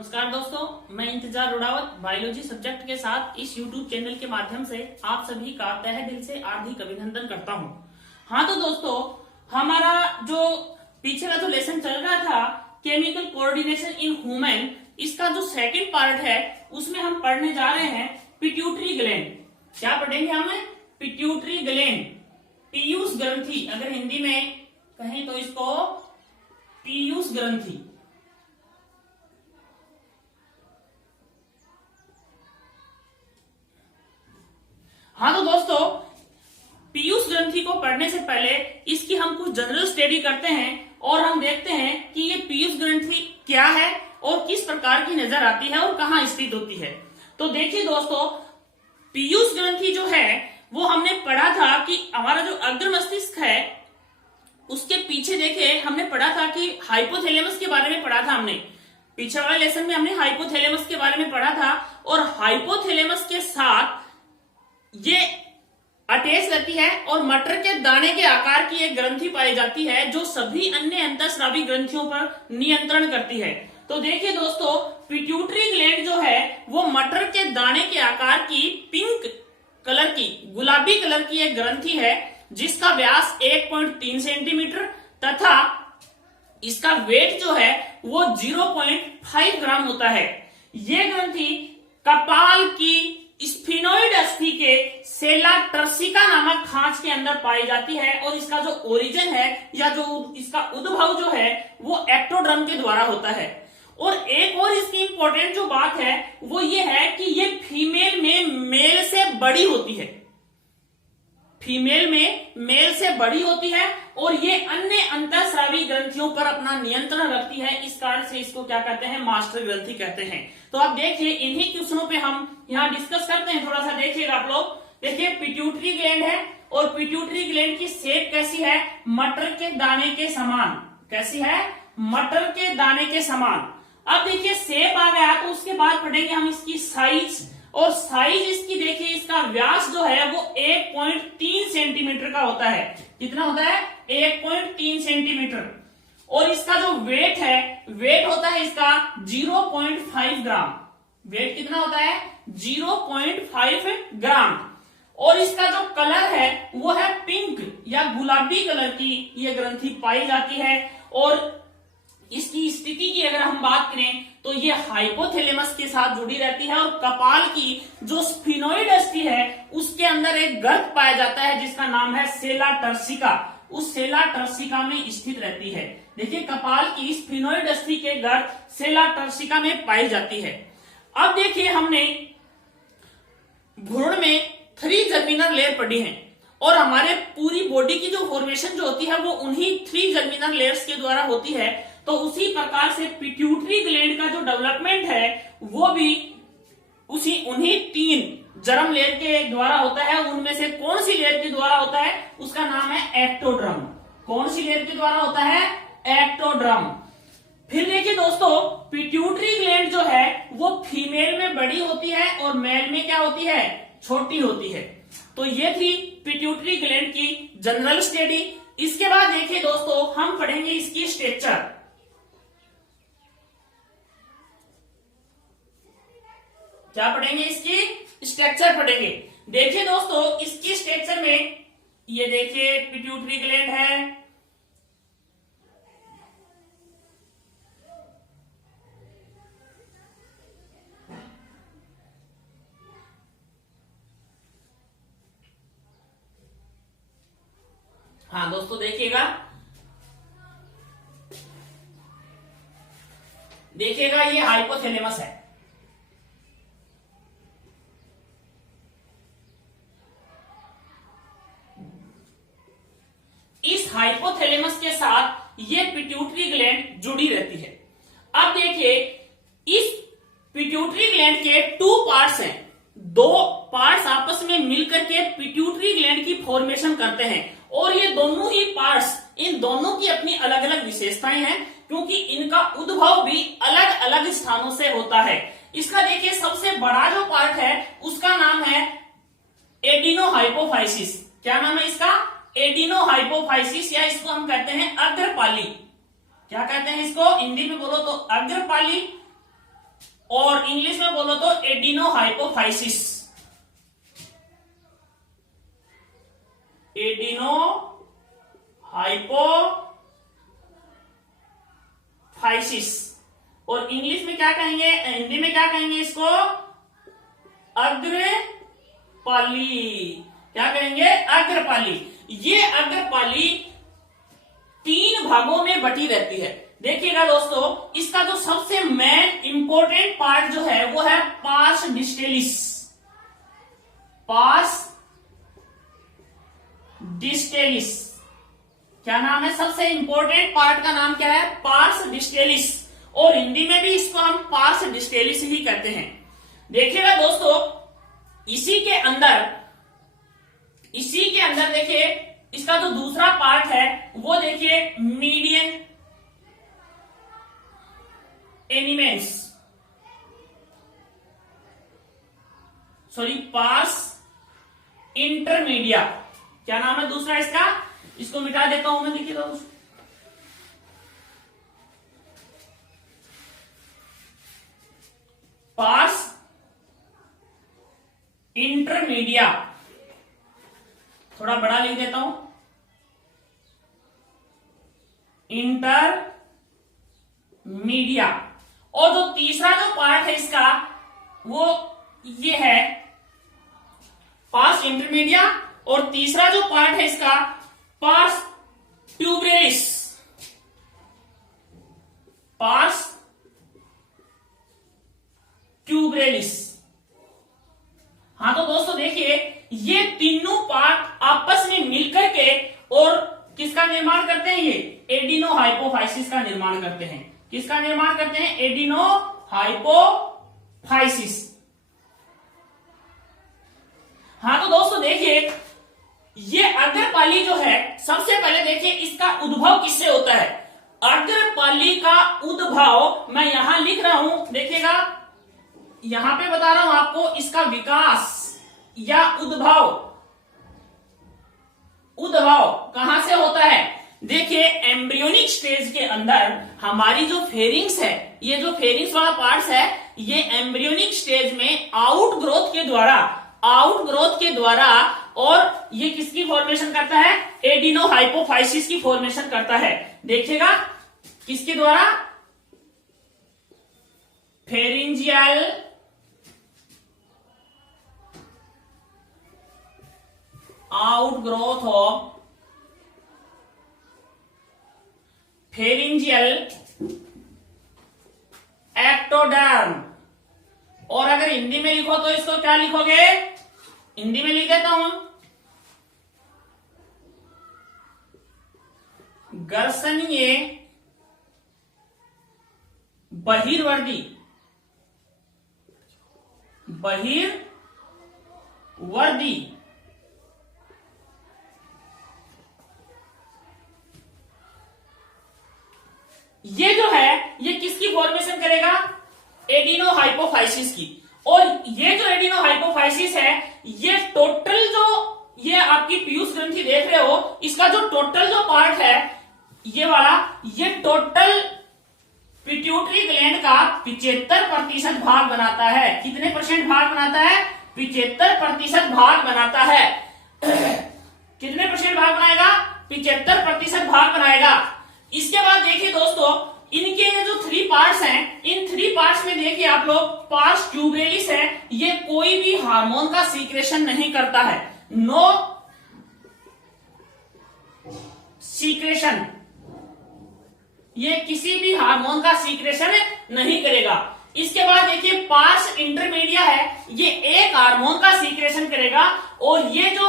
नमस्कार दोस्तों, मैं इंतजार रुड़ावत बायोलॉजी सब्जेक्ट के साथ इस YouTube चैनल के माध्यम से आप सभी का तहे दिल से हार्दिक अभिनंदन करता हूं। हाँ तो दोस्तों, हमारा जो पीछे का जो लेसन चल रहा था केमिकल कोऑर्डिनेशन इन ह्यूमन, इसका जो सेकंड पार्ट है उसमें हम पढ़ने जा रहे हैं पिट्यूटरी ग्लैंड। क्या पढ़ेंगे हमें? पिट्यूटरी ग्लैंड, पीयूष ग्रंथि। अगर हिंदी में कहें तो इसको पीयूष ग्रंथि। हाँ तो दोस्तों, पीयूष ग्रंथि को पढ़ने से पहले इसकी हम कुछ जनरल स्टडी करते हैं और हम देखते हैं कि ये पीयूष ग्रंथि क्या है और किस प्रकार की नजर आती है और कहाँ स्थित होती है। तो देखिए दोस्तों, पीयूष ग्रंथि जो है वो हमने पढ़ा था कि हमारा जो अग्र मस्तिष्क है उसके पीछे देखिए हमने पढ़ा था कि हाइपोथैलेमस के बारे में पढ़ा था। हमने पीछे वाले लेसन में हमने हाइपोथैलेमस के बारे में पढ़ा था और हाइपोथैलेमस के साथ ये अटैच रहती है और मटर के दाने के आकार की एक ग्रंथि पाई जाती है जो सभी अन्य अंतःस्रावी ग्रंथियों पर नियंत्रण करती है। तो देखिए दोस्तों, पिट्यूटरी ग्लैंड जो है वो मटर के दाने के आकार की पिंक कलर की, गुलाबी कलर की एक ग्रंथि है जिसका व्यास 1.3 सेंटीमीटर तथा इसका वेट जो है वो 0.5 ग्राम होता है। ये ग्रंथि कपाल की स्फिनोइड अस्थि के सेला टर्सिका नामक खांच के अंदर पाई जाती है और इसका जो ओरिजिन है या जो इसका उद्भव जो है वो एक्टोड्रम के द्वारा होता है। और एक और इसकी इंपॉर्टेंट जो बात है वो ये है कि ये फीमेल में मेल से बड़ी होती है, फीमेल में मेल से बड़ी होती है और ये अन्य अंतःस्रावी ग्रंथियों पर अपना नियंत्रण रखती है। इस कारण से इसको क्या कहते हैं? मास्टर ग्रंथि कहते हैं। तो आप देखिए, इन्हीं क्वेश्चनों पे हम यहाँ डिस्कस करते हैं। थोड़ा सा देखिएगा आप लोग। देखिए, पिट्यूटरी ग्लैंड है और पिट्यूटरी ग्लैंड की शेप कैसी है? मटर के दाने के समान। कैसी है? मटर के दाने के समान। अब देखिए, शेप आ गया तो उसके बाद पढ़ेंगे हम इसकी साइज। और साइज इसकी देखिए, इसका व्यास जो है वो 1.3 सेंटीमीटर का होता है। कितना होता है? 1.3 सेंटीमीटर। और इसका जो वेट है, वेट होता है इसका 0.5 ग्राम। वेट कितना होता है? 0.5 ग्राम। और इसका जो कलर है वो है पिंक या गुलाबी कलर की ये ग्रंथि पाई जाती है। और इसकी स्थिति की अगर हम बात करें तो ये हाइपोथैलेमस के साथ जुड़ी रहती है और कपाल की जो स्फिनोइड अस्थि है उसके अंदर एक गर्त पाया जाता है जिसका नाम है सेला टर्सिका। उस सेला टर्सिका में स्थित रहती है। देखिए, कपाल की स्फिनोइड अस्थि के गर्त सेला टर्सिका में पाई जाती है। अब देखिए, हमने भ्रूण में 3 जर्मिनल लेयर पढ़ी है और हमारे पूरी बॉडी की जो फॉर्मेशन जो होती है वो उन्हीं 3 जर्मिनल लेयर्स के द्वारा होती है। तो उसी प्रकार से पिट्यूटरी ग्लैंड का जो डेवलपमेंट है वो भी उन्हीं 3 जर्म लेयर के द्वारा होता है। उनमें से कौन सी लेयर के द्वारा होता है? उसका नाम है एक्टोड्रम। कौन सी लेयर के द्वारा होता है? एक्टोड्रम। फिर देखिए दोस्तों, पिट्यूटरी ग्लैंड जो है वो फीमेल में बड़ी होती है और मेल में क्या होती है? छोटी होती है। तो ये थी पिट्यूटरी ग्लैंड की जनरल स्टडी। इसके बाद देखिए दोस्तों, हम पढ़ेंगे इसकी स्ट्रक्चर। क्या पढ़ेंगे? इसकी स्ट्रक्चर पढ़ेंगे। देखिए दोस्तों, इसकी स्ट्रक्चर में ये देखिए पिट्यूटरी ग्लैंड है, हाँ दोस्तों देखिएगा, देखिएगा ये हाइपोथैलेमस है। इस हाइपोथैलेमस के साथ ये पिट्यूटरी ग्लैंड जुड़ी रहती है। अब देखिए, इस पिट्यूटरी ग्लैंड के 2 पार्ट्स हैं। 2 पार्ट्स आपस में मिलकर के पिट्यूटरी ग्लैंड की फॉर्मेशन करते हैं और ये दोनों ही पार्ट्स, इन दोनों की अपनी अलग अलग विशेषताएं हैं क्योंकि इनका उद्भव भी अलग अलग स्थानों से होता है। इसका देखिए, सबसे बड़ा जो पार्ट है उसका नाम है एडिनोहाइपोफाइसिस। क्या नाम है इसका? एडिनोहाइपोफाइसिस, या इसको हम कहते हैं अग्रपाली। क्या कहते हैं इसको? हिंदी में बोलो तो अग्रपाली। और इंग्लिश में बोलो तो एडिनोहाइपोफाइसिस। एडिनोहाइपोफाइसिस और इंग्लिश में क्या कहेंगे, हिंदी में क्या कहेंगे इसको, अग्रपाली। क्या कहेंगे, अग्रपाली। ये अग्रपाली 3 भागों में बटी रहती है। देखिएगा दोस्तों, इसका जो सबसे मेन इंपॉर्टेंट पार्ट जो है वो है पार्स डिस्टेलिस। पार्स डिस्टेलिस क्या नाम है, सबसे इंपॉर्टेंट पार्ट का नाम क्या है, पार्स डिस्टेलिस। और हिंदी में भी इसको हम पार्स डिस्टेलिस ही कहते हैं। देखिएगा दोस्तों, इसी के अंदर देखिए इसका जो दूसरा पार्ट है वो देखिए मीडियन एनिमेंस, सॉरी पार्स इंटरमीडिया। क्या नाम है दूसरा इसका, इसको मिटा देता हूं मैं, देखिए दोस्तों पार्स इंटरमीडिया, थोड़ा बड़ा लिख देता हूं, इंटरमीडिया। और जो तीसरा जो पार्ट है इसका वो ये है पार्स इंटरमीडिया, और तीसरा जो पार्ट है इसका पार्स ट्यूबरेलिस। पार्स ट्यूबरेलिस। हाँ तो दोस्तों देखिए, ये तीनों पार्ट आपस में मिलकर के और किसका निर्माण करते हैं, ये एडिनोहाइपोफाइसिस का निर्माण करते हैं। किसका निर्माण करते हैं, एडिनोहाइपोफाइसिस। हाँ तो दोस्तों देखिए, ये अग्रपाली जो है, सबसे पहले देखिए इसका उद्भव किससे होता है। अग्रपाली का उद्भव मैं यहां लिख रहा हूं, देखिएगा यहां पे बता रहा हूं आपको, इसका विकास या उद्भव कहां से होता है। देखिए एम्ब्रियोनिक स्टेज के अंदर हमारी जो फेरिंग्स है, ये जो फेरिंग्स वाला पार्ट्स है, ये एम्ब्रियोनिक स्टेज में आउटग्रोथ के द्वारा और ये किसकी फॉर्मेशन करता है, एडिनोहाइपोफाइसिस की फॉर्मेशन करता है। देखिएगा किसके द्वारा, pharyngeal outgrowth of pharyngeal ectoderm. और अगर हिंदी में लिखो तो इसको क्या लिखोगे, हिंदी में लिख देता हूं, गर्सनीय बहिर्वर्दी ये जो है ये किसकी फॉर्मेशन करेगा, एडिनोहाइपोफाइसिस की। और ये जो एडिनोहाइपोफाइसिस है, ये टोटल जो ये आपकी पीयूष ग्रंथि देख रहे हो, इसका जो टोटल जो पार्ट है ये वाला, ये टोटल पिट्यूटरी ग्लैंड का 75% भाग बनाता है। कितने परसेंट भाग बनाता है, 75% भाग बनाता है। कितने परसेंट भाग बनाएगा, 75% भाग बनाएगा। इसके बाद देखिए दोस्तों, इनके ये जो 3 पार्ट्स हैं, इन 3 पार्ट्स में देखिए आप लोग, पार्स ट्यूबरेलिस है, ये कोई भी हार्मोन का सीक्रेशन नहीं करता है, नो सीक्रेशन, ये किसी भी हार्मोन का सीक्रेशन नहीं करेगा। इसके बाद देखिए पार्स इंटरमीडिया है, ये एक हार्मोन का सीक्रेशन करेगा। और ये जो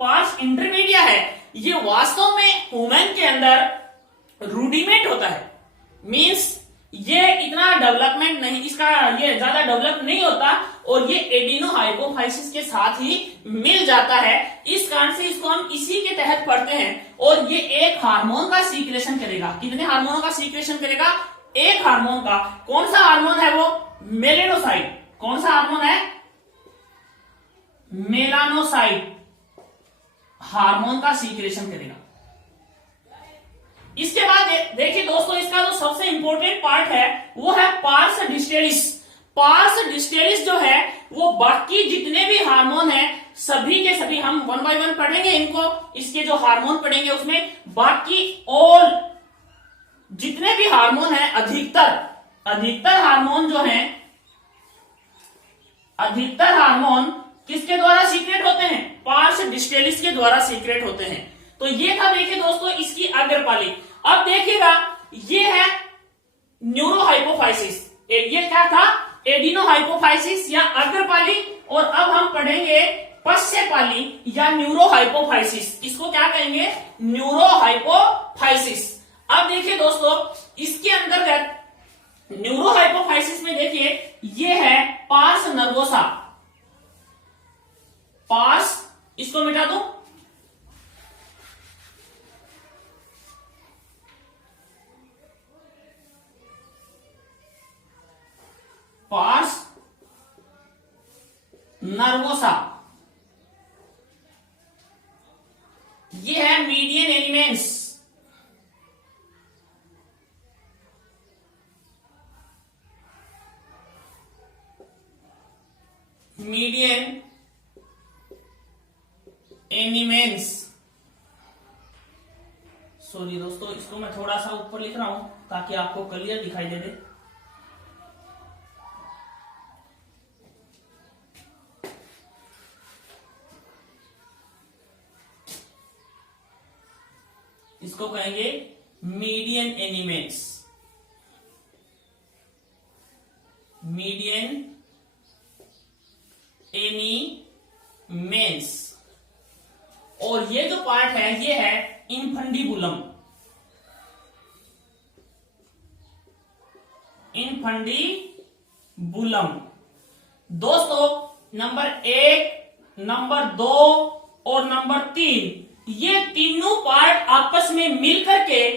पार्स इंटरमीडिया है, ये वास्तव में ह्यूमन के अंदर रूडिमेंट होता है, मींस ये इतना डेवलपमेंट नहीं, इसका ये ज्यादा डेवलप नहीं होता, और ये एडिनोहाइपोफाइसिस के साथ ही मिल जाता है। इस कारण से इसको हम इसी के तहत पढ़ते हैं। और ये एक हार्मोन का सीक्रेशन करेगा। कितने हार्मोनों का सीक्रेशन करेगा, एक हार्मोन का। कौन सा हार्मोन है वो, मेलेनोसाइट। कौन सा हार्मोन है, मेलानोसाइट हार्मोन का सीक्रेशन करेगा। इसके बाद देखिए दोस्तों, इसका जो सबसे इंपॉर्टेंट पार्ट है वो है पार्स डिस्टेलिस। पार्स डिस्टेलिस जो है वो बाकी जितने भी हार्मोन है सभी के सभी, हम वन बाय वन पढ़ेंगे इनको, इसके जो हार्मोन पढ़ेंगे उसमें बाकी ऑल जितने भी हार्मोन है, अधिकतर हार्मोन जो है, अधिकतर हार्मोन किसके द्वारा सीक्रेट होते हैं? पार्स डिस्टेलिस के द्वारा सीक्रेट होते हैं। तो ये था देखिए दोस्तों इसकी अग्रपाली। अब देखिएगा ये है न्यूरोहाइपोफाइसिस, ये क्या था? एडिनोहाइपोफाइसिस या अग्रपाली। और अब हम पढ़ेंगे पश्चपाली या न्यूरोहाइपोफाइसिस। इसको क्या कहेंगे? न्यूरोहाइपोफाइसिस। अब देखिए दोस्तों इसके अंतर्गत न्यूरोहाइपोफाइसिस में देखिए ये है पार्स नर्वोसा, पार्स, इसको मिटा दो, पार्स नर्वोसा, ये है median elements, median elements. Sorry दोस्तों, इसको मैं थोड़ा सा ऊपर लिख रहा हूं ताकि आपको क्लियर दिखाई दे। इसको कहेंगे मीडियन एलिमेंट्स, मीडियन एलिमेंट्स। और ये जो पार्ट है ये है इनफंडिबुलम, इनफंडिबुलम। दोस्तों नंबर 1, नंबर 2 और नंबर 3 ये तीनों पार्ट आपस में मिलकर के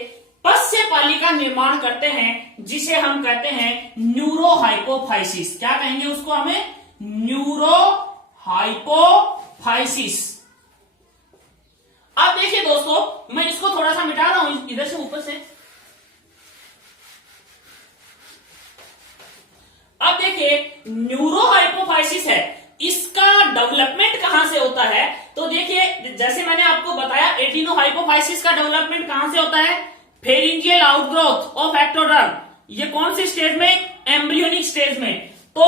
पश्चपाली का निर्माण करते हैं, जिसे हम कहते हैं न्यूरोहाइपोफाइसिस। क्या कहेंगे उसको? हमें न्यूरोहाइपोफाइसिस। अब देखिए दोस्तों मैं इसको थोड़ा सा मिटा रहा हूं इधर से, ऊपर से। अब देखिए न्यूरोहाइपोफाइसिस है, इसका डेवलपमेंट कहां से होता है? तो देखिए जैसे मैंने आपको बताया एडिनोहाइपोफाइसिस का डेवलपमेंट कहां से होता है? Pharyngeal outgrowth of ectoderm. ये कौन सी स्टेज में? एम्ब्रियोनिक स्टेज में। तो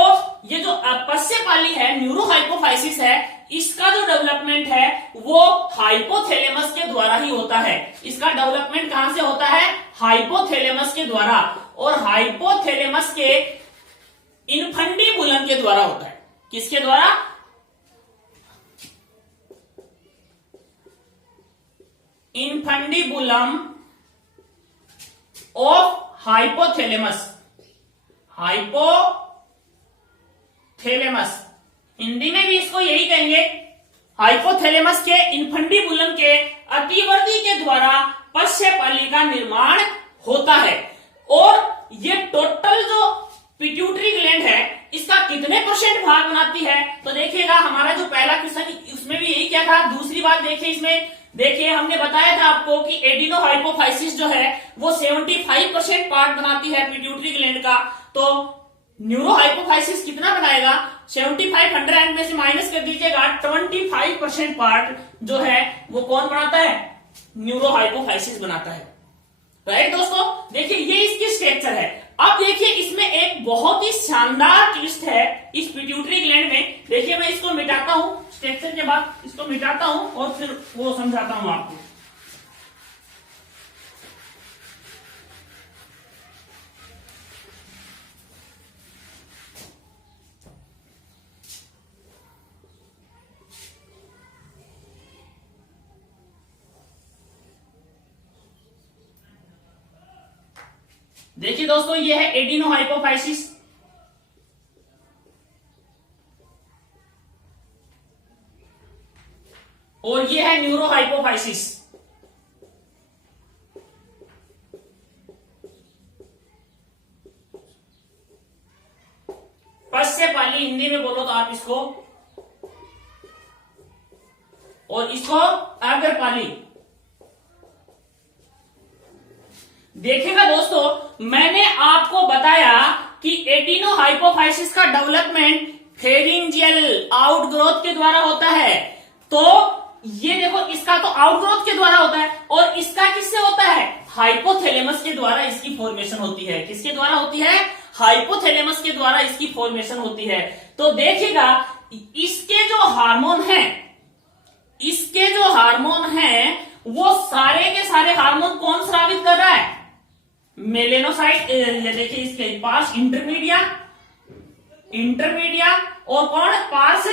ये जो पश्चपाली है, न्यूरोहाइपोफाइसिस है, इसका जो डेवलपमेंट है वो हाइपोथैलेमस के द्वारा ही होता है। इसका डेवलपमेंट कहां से होता है? हाइपोथैलेमस के द्वारा। और हाइपोथैलेमस के इनफंडिबुलम के द्वारा होता है। किसके द्वारा? Infundibulum of hypothalamus, hypothalamus Hindi में भी इसको यही कहेंगे। हाइपोथैलेमस के इनफंडिबुलम के अतिवर्ती के द्वारा पश्चपाली का निर्माण होता है। और ये टोटल जो पिट्यूटरी ग्लैंड है इसका कितने % भाग बनाती है? तो देखिएगा हमारा जो पहला क्वेश्चन उसमें भी यही क्या था। दूसरी बात देखिए इसमें, देखिए हमने बताया था आपको कि एडिनोहाइपोफाइसिस जो है वो 75% पार्ट बनाती है पिट्यूटरी ग्लैंड का। तो न्यूरोहाइपोफाइसिस कितना बनाएगा? 75 100 में से माइनस कर दीजिएगा, 25% पार्ट जो है वो कौन बनाता है? न्यूरोहाइपोफाइसिस बनाता है। राइट दोस्तों, देखिए ये इसकी स्ट्रक्चर है। अब देखिए इसमें एक बहुत ही शानदार ट्विस्ट है इस पिट्यूटरी ग्लैंड में। देखिए मैं इसको मिटाता हूं, स्ट्रक्चर के बाद इसको मिटाता हूं और फिर वो समझाता हूं आपको। देखिए दोस्तों ये है एडिनोहाइपोफाइसिस, और ये है न्यूरोहाइपोफाइसिस। पश्चपाली हिंदी में बोलो तो आप इसको, और इसको अग्रपाली। देखिएगा दोस्तों मैंने आपको बताया कि एडिनो हाइपोफाइसिस का डेवलपमेंट फेरिंजियल आउटग्रोथ के द्वारा होता है। तो ये देखो, इसका तो आउटग्रोथ के द्वारा होता है और इसका किससे होता है? हाइपोथैलेमस के द्वारा इसकी फॉर्मेशन होती है। किसके द्वारा होती है? हाइपोथैलेमस के द्वारा इसकी फॉर्मेशन होती है। तो देखिएगा, इसके जो हार्मोन हैं वो सारे के सारे हार्मोन कौन स्रावित कर रहा है? मेलेनोसाइट, देखिए इसके पास इंटरमीडिया और कौन? Pars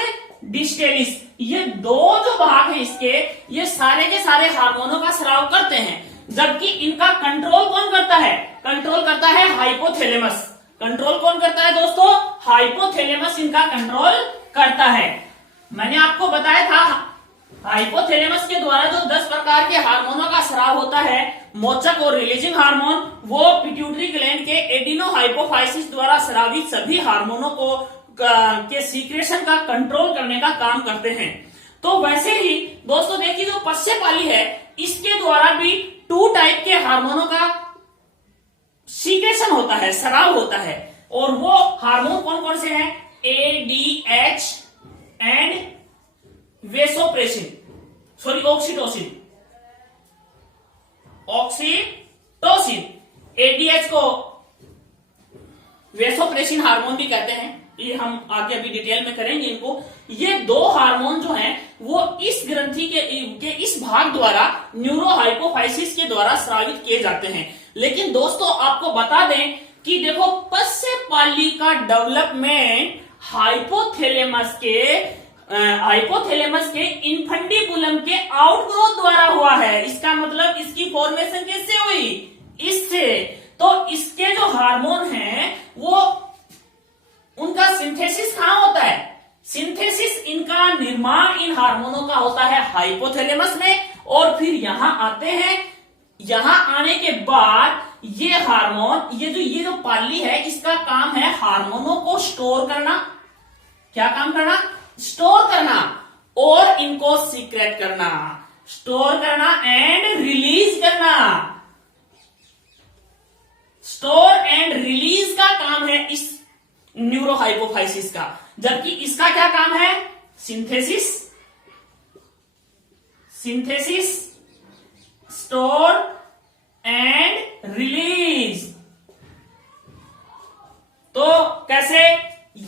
distalis. ये दो जो भाग है इसके, ये सारे के सारे हार्मोनों का स्राव करते हैं, जबकि इनका कंट्रोल कौन करता है? कंट्रोल करता है हाइपोथैलेमस। कंट्रोल कौन करता है दोस्तों? हाइपोथैलेमस इनका कंट्रोल करता है। मैंने आपको बताया था हाइपोथैलेमस के द्वारा जो 10 प्रकार के हार्मोनों का स्राव होता है, मोचक और रिलीजिंग हार्मोन, वो पिट्यूटरी ग्लैंड के एडिनो हाइपोफाइसिस द्वारा स्रावित सभी हार्मोनों को के सीक्रेशन का कंट्रोल करने का काम करते हैं। तो वैसे ही दोस्तों देखिए, जो पश्चपाली है इसके द्वारा भी 2 टाइप के हार्मोनों का सीक्रेशन होता है, स्राव होता है। और वो हार्मोन कौन कौन से हैं? ADH and oxytocin. एडीएच को वेसोप्रेसिन हार्मोन भी कहते हैं, ये हम आगे अभी डिटेल में करेंगे इनको। ये 2 हार्मोन जो हैं वो इस ग्रंथि के इस भाग द्वारा न्यूरोहाइपोफाइसिस के द्वारा स्रावित किए जाते हैं। लेकिन दोस्तों आपको बता दें कि देखो, पश्चपाली का डेवलपमेंट हाइपोथैलेमस के इन्फंडिबुलम के आउटग्रोथ द्वारा हुआ है। इसका मतलब इसकी फॉर्मेशन किससे हुई? इससे। तो इसके जो हार्मोन हैं वो उनका सिंथेसिस कहां होता है? सिंथेसिस, इनका निर्माण इन हार्मोनों का होता है हाइपोथैलेमस में, और फिर यहां आते हैं। यहां आने के बाद ये हार्मोन, ये जो पाली है, इसका काम है हार्मोनों को स्टोर करना। क्या काम करना? स्टोर करना और इनको सीक्रेट करना। स्टोर करना एंड रिलीज करना। स्टोर एंड रिलीज का काम है इस न्यूरोहाइपोफाइसिस का, जबकि इसका क्या काम है? Synthesis, store and release. तो कैसे?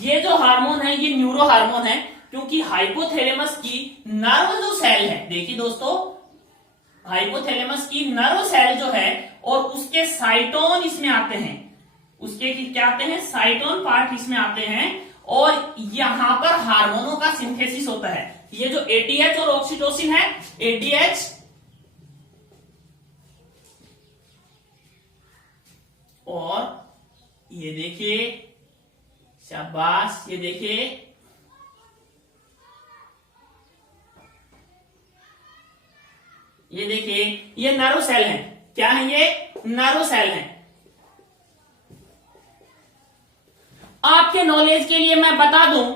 ये जो हार्मोन है ये न्यूरो हार्मोन है, क्योंकि हाइपोथैलेमस की नर्व जो सेल है, देखिए दोस्तों, हाइपोथैलेमस की नर्व सेल जो है और उसके साइटोन इसमें आते हैं। उसके क्या आते हैं? साइटोन पार्ट इसमें आते हैं, और यहां पर हार्मोनों का सिंथेसिस होता है। ये जो एडीएच और ऑक्सीटोसिन है, एडीएच और ये देखिए, शाबाश, ये देखिए, ये नर्व सेल हैं। क्या है ये? नर्व सेल हैं। आपके नॉलेज के लिए मैं बता दूं,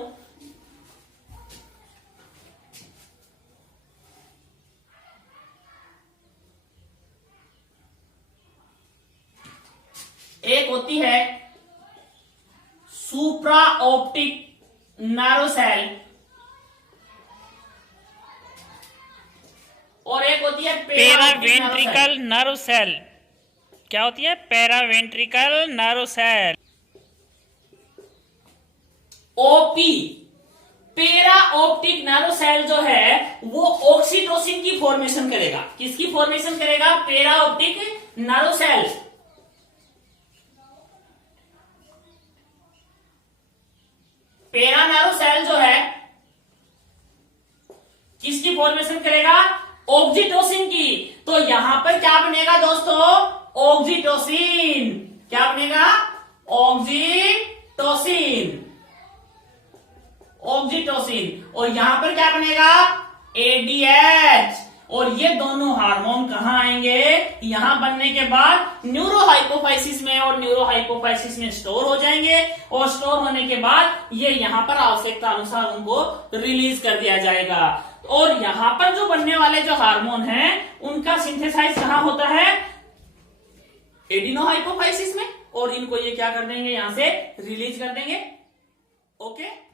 एक होती है सुप्रा ऑप्टिक नर्व सेल और एक होती है पेरावेंट्रिकल नर्व सेल। क्या होती है? पेरावेंट्रिकल नर्व सेल, ओपी। पेरा ऑप्टिक नर्व सेल जो है वो ऑक्सीटोसिन की फॉर्मेशन करेगा। किसकी फॉर्मेशन करेगा? पेरा ऑप्टिक नर्व सेल। पेरा नर्व सेल जो है किसकी फॉर्मेशन करेगा? ऑक्सीटोसिन की। तो यहां पर क्या बनेगा दोस्तों? ऑक्सीटोसिन। क्या बनेगा? ऑक्सीटोसिन। और यहां पर क्या बनेगा? एडीएच। और ये दोनों हार्मोन कहां आएंगे? यहां बनने के बाद न्यूरोहाइपोफाइसिस में, और न्यूरोहाइपोफाइसिस में स्टोर हो जाएंगे, और स्टोर होने के बाद ये यहां पर आवश्यकता अनुसार उनको रिलीज कर दिया जाएगा। और यहां पर जो बनने वाले जो हार्मोन हैं उनका सिंथेसाइज कहां होता है? एडिनोहाइपोफाइसिस में, और इनको ये क्या कर देंगे, यहां से रिलीज कर देंगे। ओके।